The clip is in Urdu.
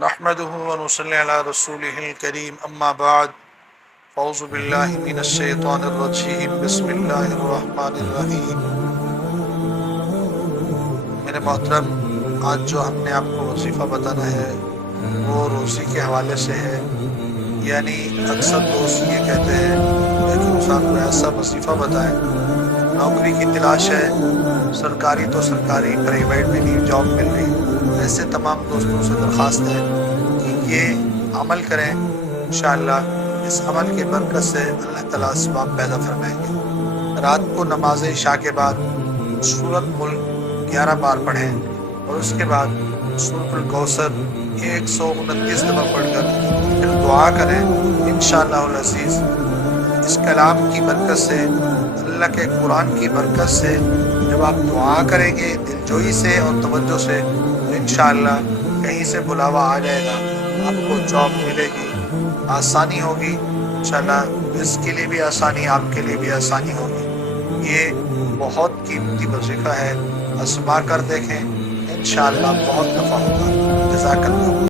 نحمده ونصلي على رسوله الكريم اما بعد اعوذ باللہ من الشیطان الرجیم بسم اللہ الرحمن الرحیم۔ میرے محترم، آج جو ہم نے آپ کو وظیفہ بتانا ہے وہ روزی کے حوالے سے ہے۔ یعنی اکثر دوست یہ کہتے ہیں کہ انسان کو ایسا وظیفہ بتائیں، نوکری کی تلاش ہے، سرکاری تو سرکاری، پرائیویٹ میں نہیں جاب مل رہی۔ ایسے تمام دوستوں سے درخواست ہے کہ یہ عمل کریں، انشاءاللہ اس عمل کے برکت سے اللہ تعالیٰ اسباب پیدا فرمائیں گے۔ رات کو نماز عشاء کے بعد سورۃ ملک 11 بار پڑھیں اور اس کے بعد سورۃ الکوثر 129 دفعہ پڑھ کر پھر دعا کریں۔ انشاءاللہ العزیز اس کلام کی برکت سے، اللہ کے قرآن کی برکت سے جب آپ دعا کریں گے دلجوئی سے اور توجہ سے تو انشاءاللہ کہیں سے بلاوا آ جائے گا، آپ کو جاب ملے گی، آسانی ہوگی، انشاءاللہ اس کے لیے بھی آسانی، آپ کے لیے بھی آسانی ہوگی۔ یہ بہت قیمتی وظیفہ ہے، آزما کر دیکھیں، انشاءاللہ بہت نفع ہوگا۔ جزاک اللہ۔